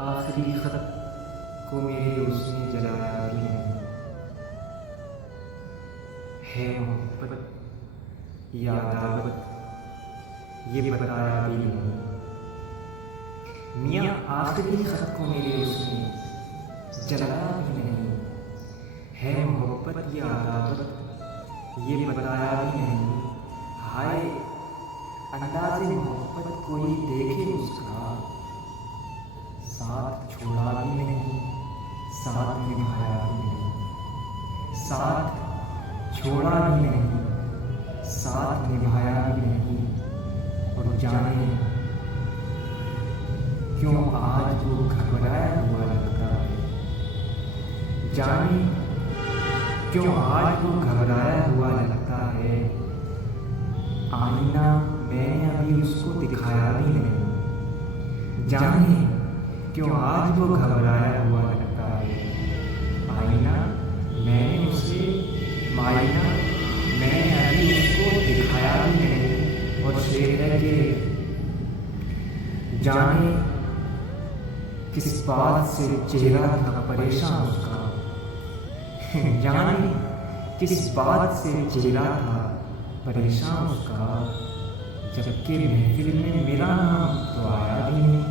आखिरी खत को मेरे उसने जलाया भी नहीं। है मोहब्बत या अदावत ये बताया भी नहीं। मियाँ आखिरी खत को मेरे उसने जलाया भी नहीं। है मोहब्बत या अदावत ये बताया भी नहीं। हाय अंदाज़े मोहब्बत कोई देखे उसका, साथ छोड़ा भी नहीं, साथ निभाया भी नहीं। साथ छोड़ा भी नहीं, साथ निभाया भी नहीं। और जाने क्यों आज वो घबराया हुआ लगता है। जाने क्यों आज वो घबराया हुआ लगता है। आईना मैंने अभी उसको दिखाया भी नहीं। जाने क्यों आज वो घबराया हुआ लगता है। आईना मैंने उसे मायना मैंने अभी उसको दिखाया भी नहीं। और शेर है कि जाने किस बात से चेहरा था परेशान उसका। जाने किस बात से चेहरा था परेशान उसका। जबकि महफिल में मेरा नाम तो आया भी नहीं।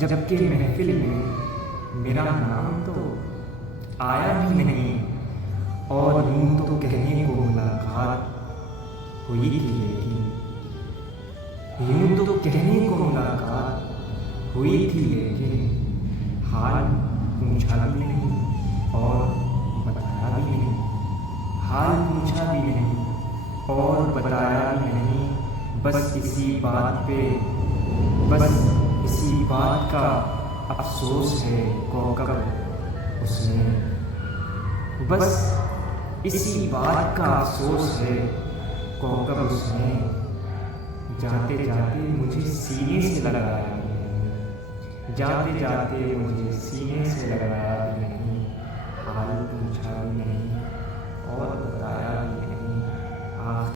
जबकि महफिल में मेरा नाम तो आया भी नहीं। और यूं तो कहने को मुलाकात हुई थी लेकिन, यूं तो कहने को मुलाकात हुई थी लेकिन, हाल पूछा भी नहीं और बताया भी नहीं। हाल पूछा भी नहीं और बताया भी नहीं। बस इसी बात पे, बस इसी बात का अफसोस है कौकब उसने। बस इसी बात का अफसोस है कौकब उसने। जाते जाते मुझे सीने से लगाया, जाते जाते मुझे सीने से लगाया।